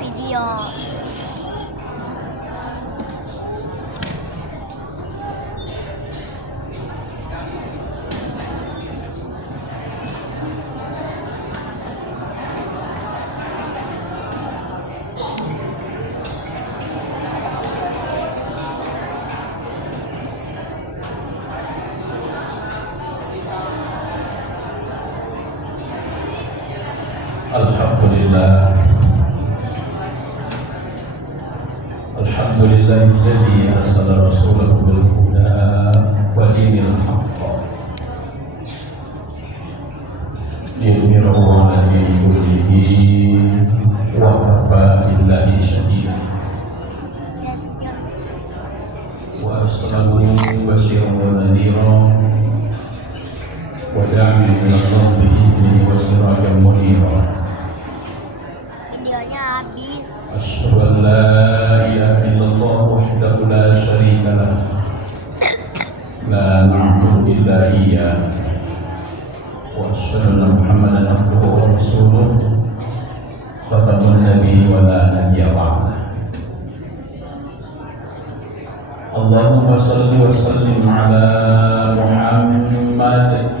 video. Alhamdulillahilladzi arsala rasulahu bil huda wa dinil haqq liyudhhirahu 'ala dini kullihi wa kafa billahi shahida wa arsalahu basyiran wa nadhiran wa da'iyan ila Allah bi'idznihi wa sirajan munira. Videonya habis. Asyhadu an la ilaha illallah wahdahu la syarika lah la na'budu illa iyyah wa asyhadu anna Muhammadan abduhu wa rasuluh khatamun nabiyyin wa la nabiyya ba'dah. Allahumma shalli wa sallim ala Muhammad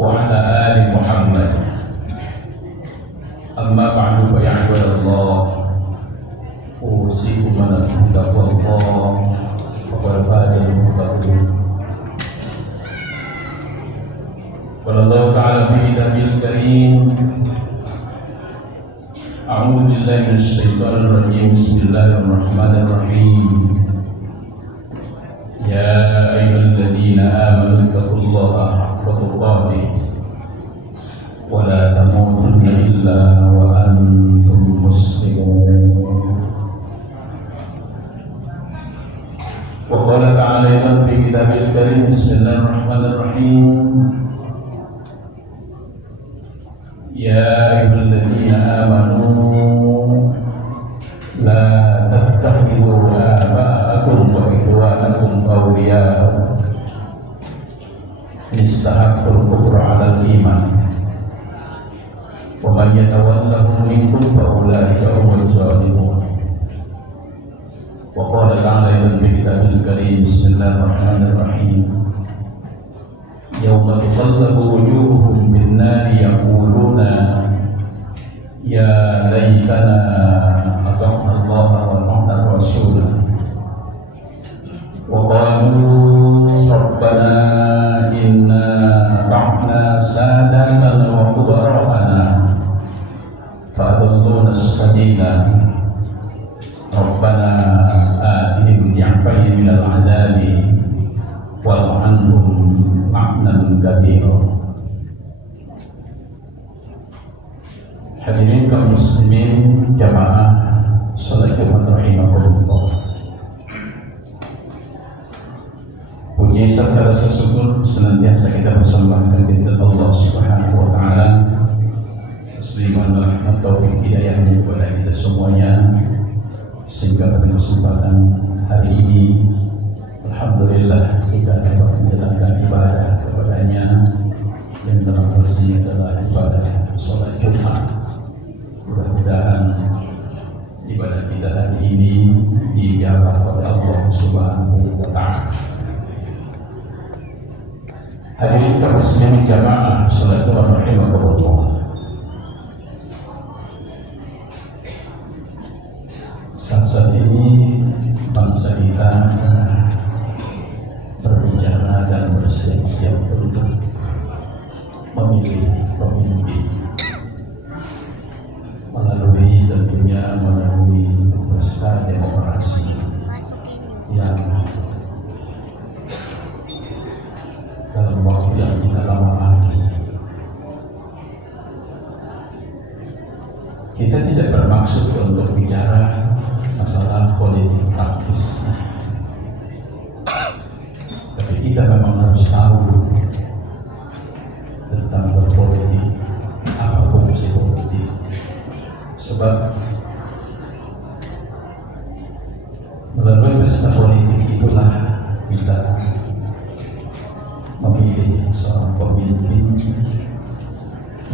wa ala ali Muhammad. Amma ba'du, ya ibadallah, usikum wa nafsi taqwallah wa qad faza al-muttaqun. Qala Allah ta'ala fi kitabil karim, a'udzu billahi minasy syaithanir rajim. Bismillahirrahmanirrahim. Ya ayyuhalladzina amanu taqullaha haqqa tuqatih wa la tamutunna illa wa antum muslimun. Wa qala ta'ala fi kitabil karim, bismillahirrahmanirrahim. Ya ayyuhalladzina amanu la tattakhidhu aba'akum wa ikhwanakum awliya'a in istahabbul kufra 'alal iman wa man yatawallahum minkum fa ulaika humuz zalimun. Wa qala ta'ala fi kitabil karim, bismillahirrahmanirrahim. Yawma tuqallabu wujuhuhum bin nari yaquluna ya laitana ata'na Allah wa ata'na rasulah wa qalu rabbana inna ata'na sadatana wa kubara'ana fa'adalluna as-sabila rabbana atihim di'fayn minal 'adabi wal'anhum ma'nan kabira. Hadirin kaum muslimin jamaah salat Jumat rahimahullah. Puji serta rasa syukur senantiasa kita persembahkan kepada Allah Subhanahu wa taala. Musliman rahmat taufik hidayahnya kepada kita semuanya, sehingga pada kesempatan hari ini alhamdulillah kita dapat menjalankan ibadah kepadanya yang dalam hal ini adalah ibadah salat Jumat. Mudah-mudahan ibadah kita hari ini dijabah oleh Allah Subhanahu wa taala. Hadirin kaum muslimin jamaah salat rahimahullah. Saat ini bangsa kita berbicara dan bersiap-siap untuk memilih pemimpin melalui pesta demokrasi yang dalam waktu yang tidak lama lagi. Kita tidak bermaksud untuk bicara masalah politik praktis, tapi kita memang harus tahu tentang berpolitik, apa fungsi politik. Sebab melalui pesta politik itulah kita memilih seorang pemimpin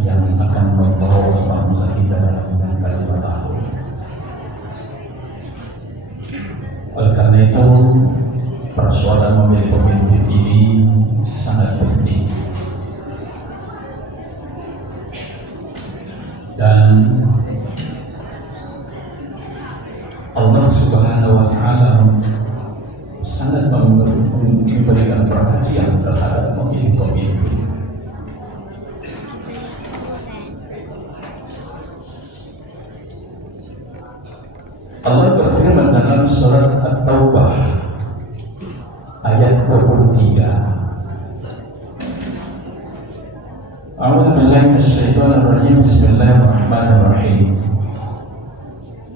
yang yang akan membawa bangsa kita dalam jangka 5 tahun. Oleh karena itu, persoalan memilih pemimpin ini sangat penting. Dan Allah Subhanahu wa Ta'ala sangat memberikan perhatian terhadap memilih pemimpin. Allah berfirman dalam surat At-Taubah ayat 23. A'udzu billahi minasyaitonir rajim. Bismillahirrahmanirrahim.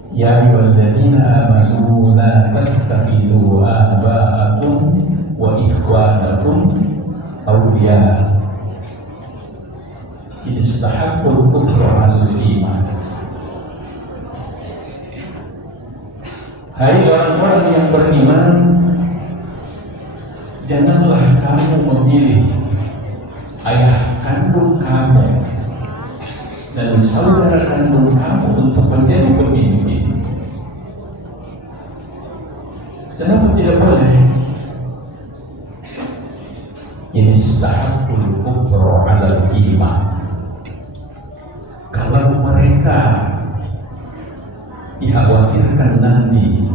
Ya ayyuhalladzina amanu la tattakhidhu aba'akum wa ikhwanakum awliya in istahabbul kufra 'alal iman. Hai orang-orang yang beriman, janganlah kamu memilih ayah kandung kamu dan saudara kandung kamu untuk menjadi pemimpin. Kenapa tidak boleh? Ini istahabbul kufra 'alal iman. Kalau mereka dikhawatirkan nanti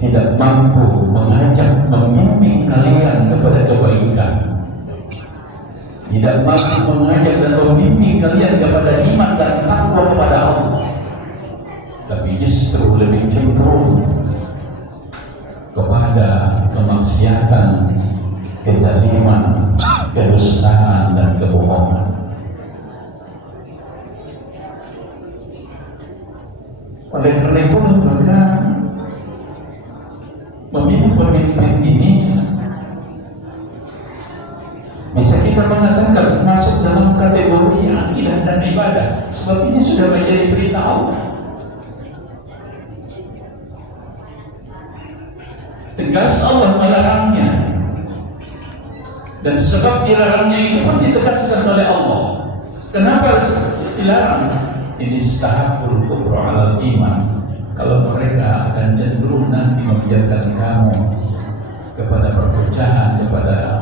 tidak mampu mengajak, membimbing kalian kepada kebaikan, tidak mampu mengajak dan membimbing kalian kepada iman dan takwa kepada Allah, tapi justru lebih cenderung kepada kemaksiatan, kezaliman, kedustaan dan kebohongan. Oleh karena itu, maka memilih pemimpin ini bisa kita mengatakan masuk dalam kategori akidah dan ibadah, sebab ini sudah menjadi perintah Allah. Tegas Allah melarangnya, dan sebab dilarangnya itu pun ditegaskan oleh Allah. Kenapa dilarang? Ini istahabbul kufra 'alal iman. Kalau mereka akan cenderung nanti membiarkan kamu kepada perpecahan, kepada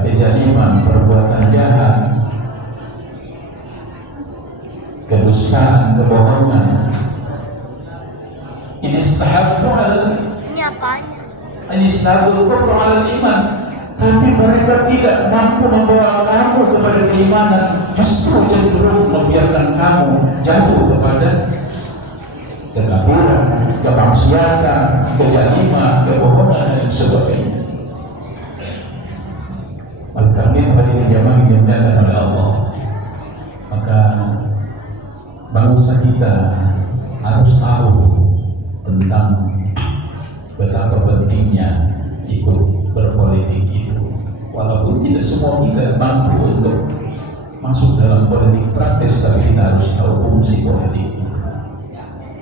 kezaliman, perbuatan jahat, kedustaan, kebohongan. Ini istahabbul 'alal kufra 'alal iman. Tapi mereka tidak mampu membawa kamu kepada keimanan, justru cenderung membiarkan kamu jatuh kepada kekafiran, kemaksiatan, kezaliman, kebohongan dan sebagainya. Oleh karena itu, hadirin jamaah yang dimuliakan oleh Allah, maka bangsa kita harus tahu tentang betapa pentingnya ikut berpolitik itu. Walaupun tidak semua kita mampu untuk masuk dalam politik praktis, tapi kita harus tahu fungsi politik itu.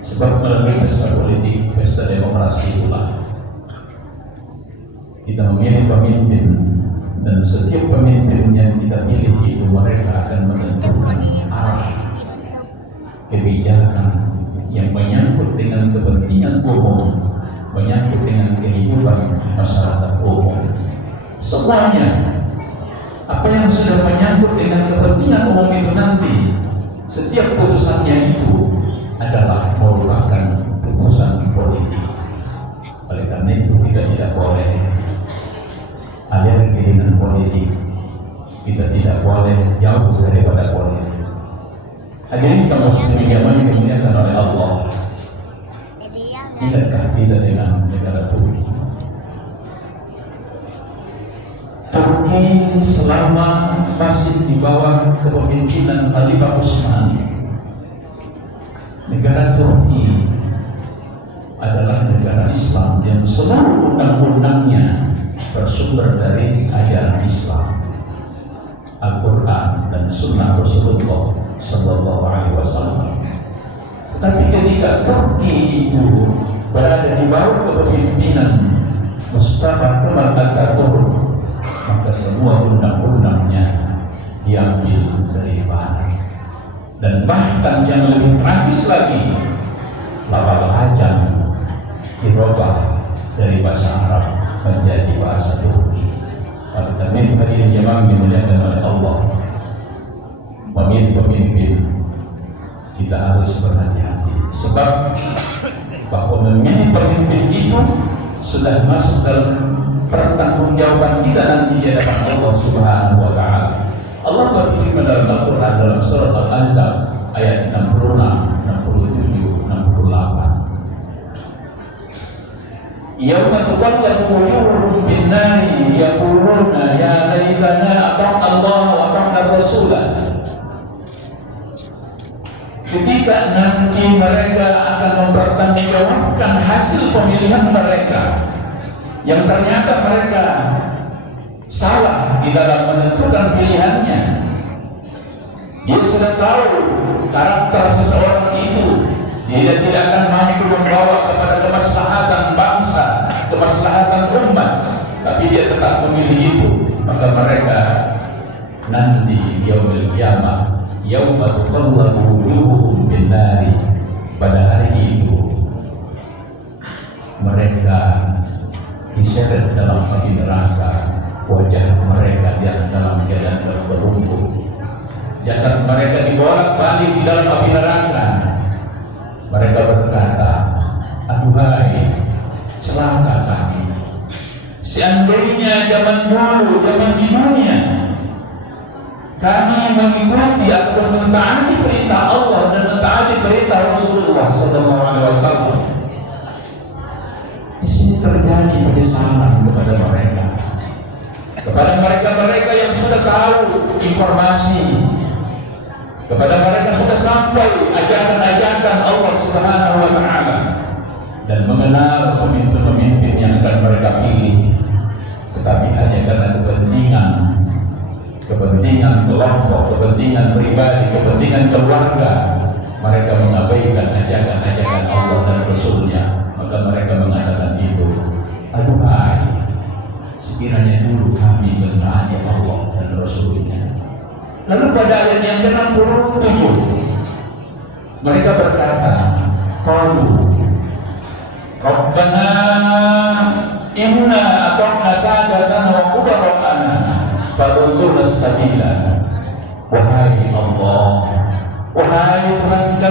Sebab melalui pesta politik, pesta demokrasi itulah kita memilih pemimpin, dan setiap pemimpin yang kita pilih itu mereka akan menentukan arah kebijakan yang menyangkut dengan kepentingan umum, menyangkut dengan kehidupan masyarakat umum. Semuanya, apa yang sudah menyangkut dengan kepentingan umum itu nanti, setiap putusannya itu adalah merupakan putusan politik. Oleh karena itu, kita tidak boleh alergi dengan politik. Kita tidak boleh jauh daripada politik. Hadirin kaum muslimin yang dimuliakan oleh Allah, ingatkah kita dengan negara Turki? Turki selama masih di bawah kepemimpinan Khalifah Utsmani, negara Turki adalah negara Islam yang seluruh undang-undangnya bersumber dari ajaran Islam, Al-Quran dan Sunnah Rasulullah Sallallahu Alaihi Wasallam. Tetapi ketika Turki itu berada di bawah kepemimpinan Mustafa Kemal Atatürk, maka semua undang-undangnya diambil dari barat. Dan bahkan yang lebih tragis lagi, lafaz ajam dirubah dari bahasa Arab menjadi bahasa Turki. Oleh karena itu hadirin jemaah dimuliakan oleh Allah, pemimpin kita harus berhati-hati, sebab bahwa memilih pemimpin itu sudah masuk dalam pertanggungjawaban kita nanti di hadapan Allah Subhanahu wa Ta'ala. Allah berfirman dalam Al-Quran dalam surat Al-Ahzab ayat 66, 67, 68. Yauma tuqallabu wujuhuhum bin-nari yaquluna ya laitana ata'na Allah wa ata'na Rasulah. Ketika nanti mereka akan mempertanggungjawabkan hasil pemilihan mereka yang ternyata mereka salah di dalam menentukan pilihannya. Dia sudah tahu karakter seseorang itu, dia tidak akan mampu membawa kepada kemaslahatan bangsa, kemaslahatan umat, tapi dia tetap memilih itu. Maka mereka nanti yaumul qiyamah, yauma tuqallabu wujuhuhum bin-nari, pada hari itu mereka diseret dalam api neraka, wajah mereka dalam keadaan terbelunggu, jasad mereka dibolak-balik di dalam api neraka. Mereka berkata, aduhai, celaka kami. Seandainya zaman dulu, zaman di dunia, kami mengikuti atau mentaati perintah Allah dan mentaati perintah Rasulullah SAW. Di sini terjadi penyesalan kepada mereka yang sudah tahu informasi, kepada mereka sudah sampai ajakan-ajakan Allah Subhanahu wa Ta'ala, dan mengenal pemimpin-pemimpin yang akan mereka pilih, tetapi hanya karena kepentingan kelompok, kepentingan pribadi, kepentingan keluarga, mereka mengabaikan ajakan-ajakan Allah dan Rasulnya. Maka mereka mengatakan itu, aduhai, sekiranya dulu kami mentaati Allah dan Rasulnya. Lalu pada ayat yang ke-67 mereka berkata, qalu Rabbana inna ata'na sadatana wa qudara'ana fadulna sabila. Wahai Allah, wahai Tuhan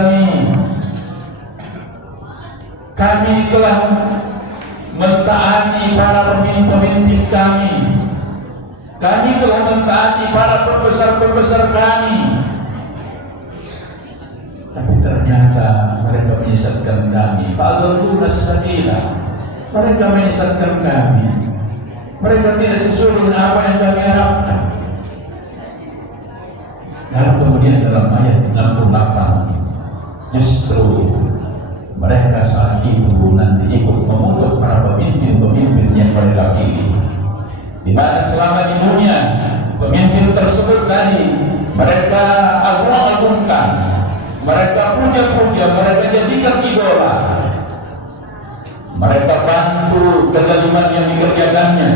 kami telah mentaati para pemimpin kami, kami telah mentaati para pembesar-pembesar kami, tapi ternyata mereka menyesatkan kami. Fa'adulna sabila, mereka menyesatkan kami, mereka tidak sesuai dengan apa yang kami harapkan. Lalu kemudian dalam ayat 68, justru mereka saat itu nanti ikut mengutuk para pemimpin-pemimpin yang mereka pilih, di mana selama di dunia pemimpin tersebut tadi mereka agung-agungkan, mereka puja-puja, mereka jadikan idola, mereka bantu kezaliman yang dikerjakannya,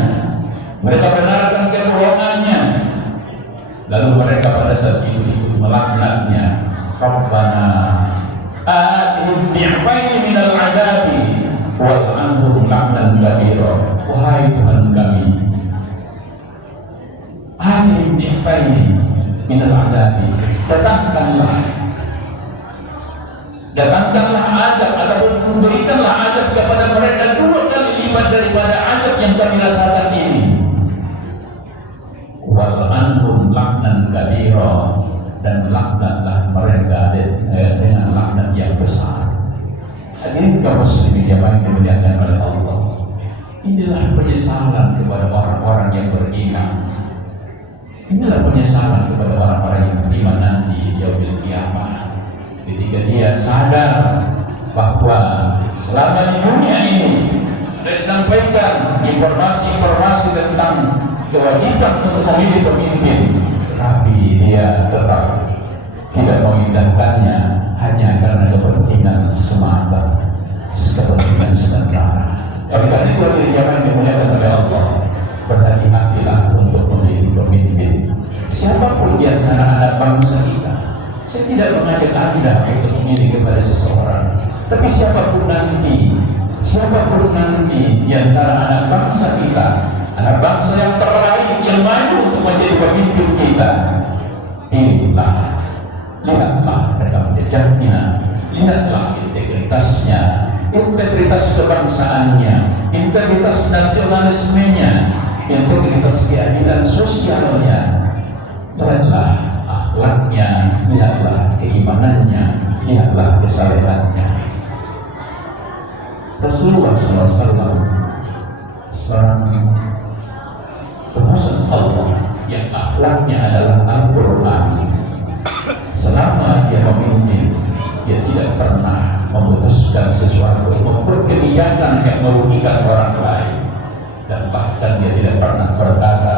mereka benarkan kebohongannya, lalu mereka pada saat itu ikut melaknatnya. Rabbana atihim bi'faini minal adabi wal anhum la'nan kabira. Wahai Tuhan kami, atihim bi'faini minal adabi, datangkanlah azab ataupun berikanlah azab kepada mereka 2 kali lipat daripada azab yang kami rasakan ini. Wal anhum la'nan kabira, dan laknatlah mereka dengan laknat yang besar. Hadirin kaum muslimin jamaah yang dimuliakan oleh Allah, inilah penyesalan kepada orang-orang yang beriman. Inilah penyesalan kepada orang-orang yang beriman nanti di yaumil qiyamah, ketika dia sadar bahwa selama di dunia ini sudah disampaikan informasi-informasi tentang kewajiban untuk memilih pemimpin, tapi dia tetap tidak mengindahkannya hanya karena kepentingan semata, kepentingan sementara. Oleh karena itu jangan dimuliakan oleh Allah, berhati-hatilah untuk memilih pemimpin. Siapapun yang Saya tidak mengajak Anda untuk memilih kepada seseorang, tapi siapapun nanti di antara anak bangsa kita, anak bangsa yang terbaik yang maju untuk menjadi pemimpin kita, pilihlah, lihatlah rekam jejaknya, lihatlah integritasnya, integritas kebangsaannya, integritas nasionalismenya, integritas keadilan sosialnya, lihatlah akhlaknya, lihatlah keimanannya, lihatlah kesalehannya. Rasulullah SAW seorang utusan Allah yang akhlaknya adalah Al-Quran. Selama dia memimpin, dia tidak pernah memutuskan sesuatu, membuat kebijakan yang merugikan orang lain, dan bahkan dia tidak pernah berkata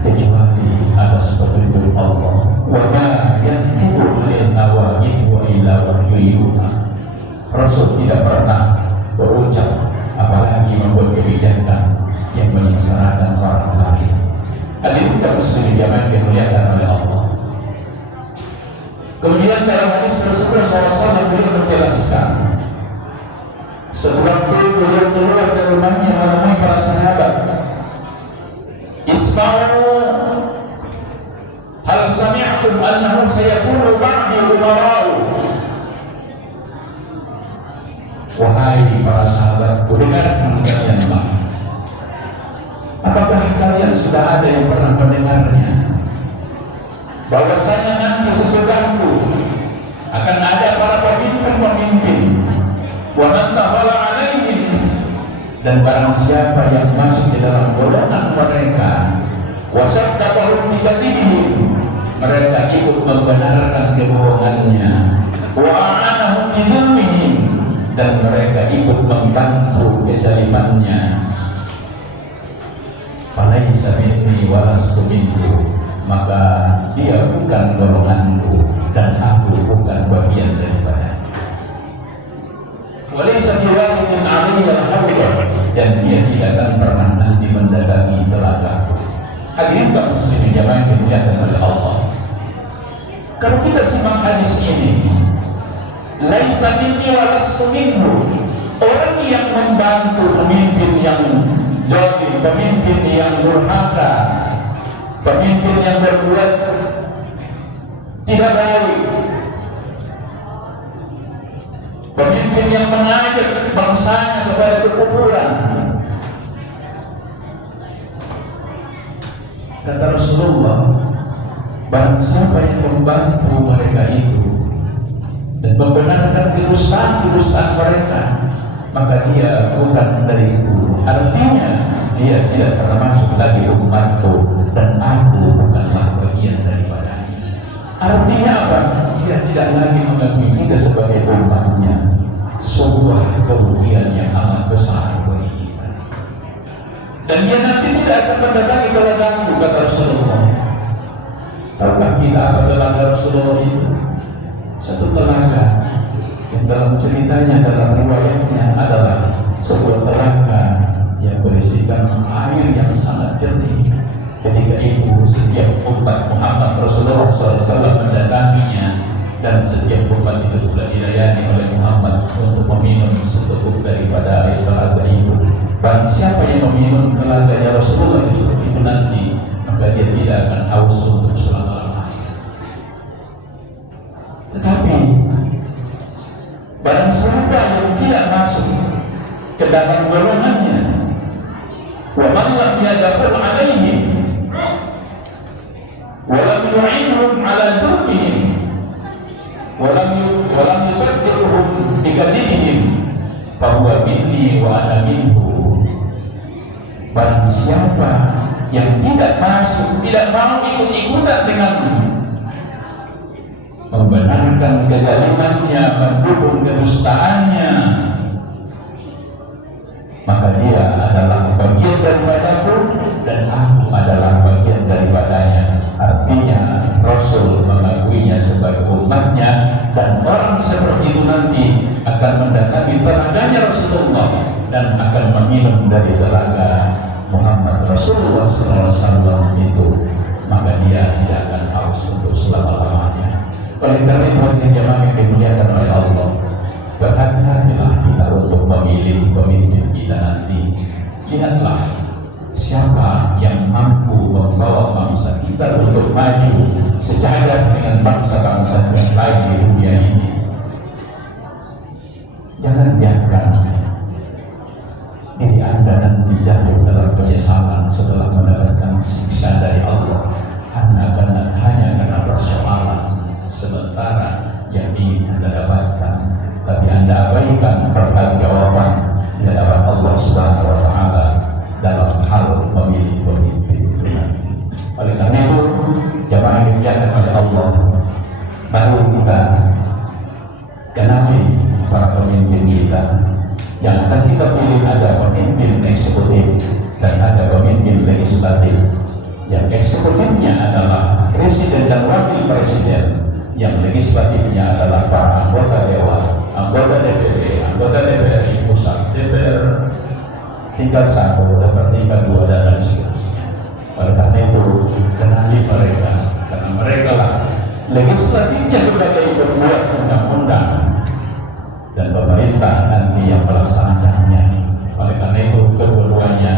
kecuali atas petunjuk Allah. Wa ma yantiqu 'anil hawa in huwa illa wahyun yuha. Rasul tidak pernah berucap, apalagi membuat kebijakan yang menyengsarakan orang lain. Hadirin kaum muslimin jamaah yang dimuliakan oleh Allah. Kemudian dalam hadis Rasulullah SAW beliau menjelaskan, setelah itu beliau keluar dari rumahnya menemui para sahabat. Isma'u, hal sami'tum annahu sayakunu ba'di umara'u. Wahai para sahabat, dengarkan kalianlah. Apakah kalian sudah ada yang pernah mendengarnya, bahwasanya nanti sesudahku akan ada para pemimpin-pemimpin, wa man tawalla alaihim, dan barang siapa yang masuk di dalam golongan mereka, wa saddaqahum bi kadhibihim, mereka ikut membenarkan kebohongannya, wa a'anahum bi dzulmihim, dan mereka ikut membantu kezalimannya. Falaisa minni wa lastu minhu, maka dia bukan golonganku dan aku bukan bagian daripadanya. Walaysa biwalidin 'alayya al-hawla, dan dia tidak akan pernah nanti mendatangi telaga. Hadirin kaum muslimin jamaah yang dimuliakan oleh Allah. Kalau kita simak hadis ini, laisa minni wa lastu minhu, orang yang membantu pemimpin yang zalim, pemimpin yang durhaka, pemimpin yang berbuat tidak baik, pemimpin yang mengajak bangsanya kepada kekufuran. Kata Rasulullah, barang siapa yang membantu mereka itu dan membenarkan kedustaan mereka, maka dia bukan dariku. Artinya dia tidak pernah masuk lagi umatku dan aku bukanlah bagian daripadanya. Artinya apa? Dia tidak lagi mengakui kita sebagai umatnya. Sebuah kerugian yang amat besar bagi kita. Dan dia nanti tidak akan mendatangi telagaku, kata Rasulullah. Tahukah kita apa telaga Rasulullah itu? Satu telaga yang dalam ceritanya, dalam riwayatnya adalah sebuah telaga yang berisikan air yang sangat jernih. Ketika itu setiap umat Muhammad Rasulullah SAW mendatanginya, dan setiap umat itu telah dilayani oleh Muhammad untuk meminum seteguk daripada air telaga itu. Barang siapa yang meminum telaganya Rasulullah itu nanti, maka dia tidak akan haus untuk selama-lamanya. Tetapi barang siapa yang tidak masuk ke dalam golongannya, wa man lam yadkhul alaihim wa lam yu'inhum ala dhulmihim wa lam yusaddiqhum bi kadhibihim fa huwa minni wa ana minhu. Barang siapa yang tidak masuk, tidak mau ikut-ikutan dengan membenarkan kezalimannya, mendukung kedustaannya, maka dia adalah bagian daripadaku dan aku adalah bagian daripadanya. Artinya Rasul mengakuinya sebagai umatnya, dan orang seperti itu nanti akan mendatangi telaganya Rasulullah dan akan meminum dari telaga Muhammad Rasulullah SAW itu, maka dia tidak akan haus untuk selama-lamanya. Oleh karena itu jemaah yang dimuliakan oleh Allah, berhati-hatilah kita untuk memilih pemimpin kita nanti. Lihatlah siapa yang mampu membawa bangsa kita untuk maju sejajar dengan bangsa-bangsa yang lain di dunia ini. Jangan biarkan diri Anda nanti jatuh dalam penyesalan setelah mendapatkan siksa dari Allah hanya karena persoalan sementara yang ingin Anda dapatkan, tapi Anda abaikan pertanggungjawaban di hadapan Allah Subhanahu wa Ta'ala dalam hal memilih pemimpin itu nanti. Oleh karena itu, jamaah yang dimuliakan oleh Allah, baru kita kenali para pemimpin kita. Yang akan kita pilih ada pemimpin eksekutif dan ada pemimpin legislatif. Yang eksekutifnya adalah presiden dan wakil presiden, yang legislatifnya adalah para anggota dewan, anggota DPD, anggota DPR pusat, DPR tingkat 1, DPR tingkat 2 dan lain seterusnya. Oleh karena itu, kenali mereka, karena mereka lah legislatifnya sebagai pembuat undang-undang dan pemerintah nanti yang melaksanakannya. Oleh karena itu, kedua-duanya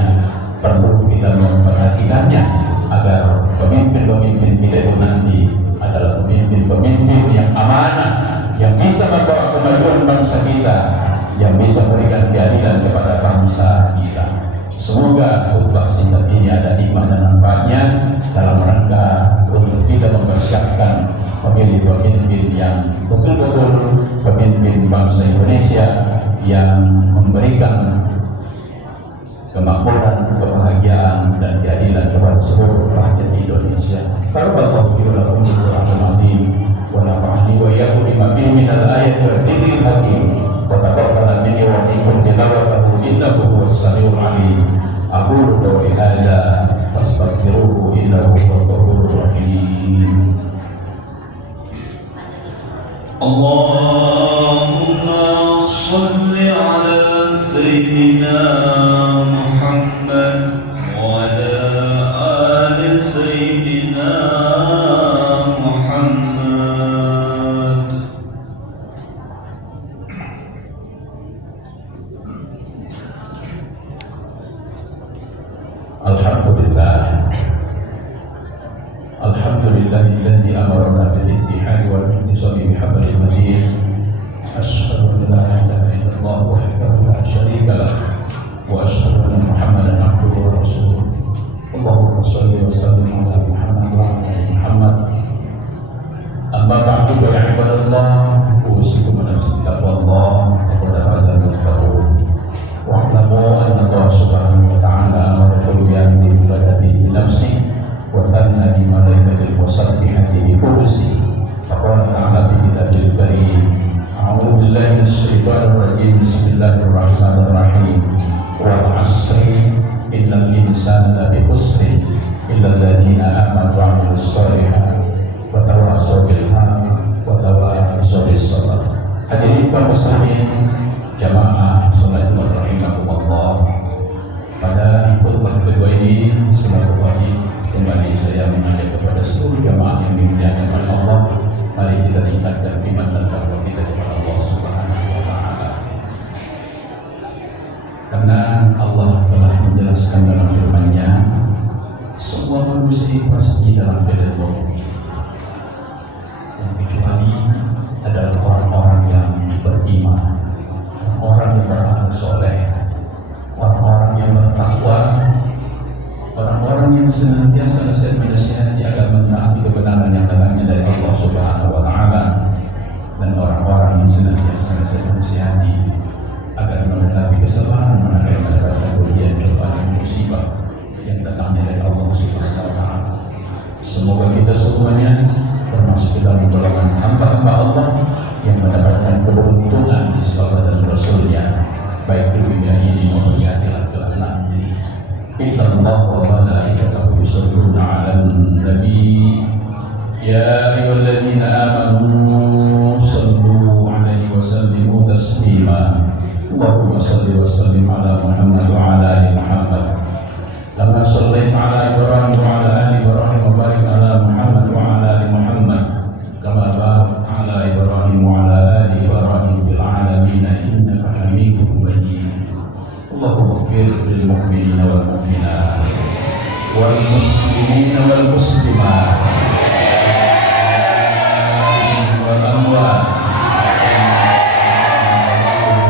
perlu kita memperhatikannya agar pemimpin-pemimpin kita itu nanti adalah pemimpin-pemimpin yang amanah, yang bisa membawa kemajuan bangsa kita, yang bisa memberikan keadilan kepada bangsa kita. Semoga khutbah singkat ini ada hikmah dan manfaatnya dalam rangka untuk kita mempersiapkan memilih pemimpin yang betul-betul pemimpin bangsa Indonesia yang memberikan kemakmuran, kebahagiaan dan keadilan kepada seluruh rakyat Indonesia. Barakallahu fiikum wa rahmatullahi wa nafa'ani wa iyyakum bima fihi minal ayati wa dzikril hakim. Wa taqabbal minni wa minkum tilawatahu innahu huwas samiul 'alim. Aqulu qawli hadza fastaghfiruhu innahu huwal ghafurur rahim. Allahumma shalli ala sayyidina Muhammad wa ala ali sayyidina Muhammad. Alhamdulillah, alhamdulillahilladzi amarna bil ittihad wal intisami bihablil matin. Asyhadu an la ilaha illallah wahdahu la syarika lah wa asyhadu anna Muhammadan abduhu wa rasuluh. Allahumma shalli wa sallim ala Muhammad wa ala ali Muhammad. Amma ba'du ya ibadallah, usikum wa nafsi taqwallah wa qad faza al-muttaqun. Wa'lamu anna Allah subhanahu wa ta'ala amarakum bi amri ibadati nafsi wa thanna bi malaikatil musabbihati bi kursi. Faqala ta'ala fi kitabil karim, a'udzu billahi minasyaitonir rajim, bismillahirrahmanirrahim. Wal 'asri innal insana lafi khusrin illa alladziina aamanu wa 'amilus shalihaati wa tawassaw bil haqqi wa tawassaw bis sabr. Hadirin kaum muslimin, jamaah salat rahimakumullah. Pada khutbah kedua ini selaku wajib kembali saya mengajak kepada seluruh jamaah yang dimuliakan oleh Allah, mari kita tingkatkan iman dan takwa kita kepada Allah Subhanahu wa Ta'ala. Karena Allah telah menjelaskan dalam firman-Nya, semua manusia pasti dalam keadaan buruk, yang kecuali adalah orang-orang yang beriman, orang yang beramal soleh, orang-orang yang bertakwa, orang-orang yang senantiasa menasihati agar menaati kebenaran yang datangnya dari Allah Subhanahu wa Ta'ala, dan orang-orang yang senantiasa menasihati agar menghadapi kesabaran menghadapi mendapatkan ujian, cobaan dan musibah yang datangnya dari Allah Subhanahu wa Ta'ala. Semoga kita semuanya termasuk dalam golongan hamba-hamba Allah yang mendapatkan keberuntungan di sisi Allah dan Rasul-Nya, baik di dunia ini maupun di akhirat kelak nanti. Innallaha wa malaikatahu yusholluna 'alan nabi ya ayyuhalladzina amanu shallu 'alaihi wa sallimu taslima. Allahumma shalli wa sallim ala Muhammad wa ala ali Muhammad kama shallaita ala Ibrahim wa ala ali Ibrahim wa barik ala Muhammad wa ala ali Muhammad kama barakta واغفر للمؤمنين والمؤمنات والمسلمين والمسلمات والأموات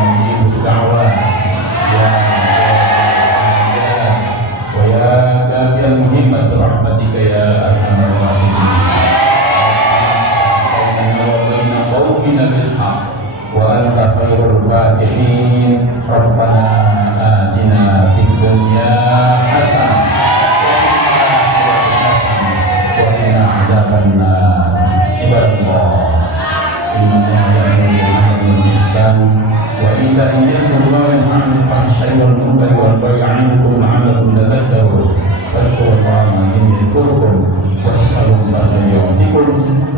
مجيب الدعوات ويا كافي المهمة برحمتك يا أرحم الراحمين بيننا وبين خوفنا بالحق وأنت خير الفاتحين ربنا آتنا في الدنيا حسنة وقنا عذاب النار عباد الله إنما يأمر بالإحسان وإيتاء ذي القربى وينهى عن الفحشاء والمنكر والبغي يعظكم لعلكم تذكرون فاذكروا الله يذكركم واسألوا الله يعطيكم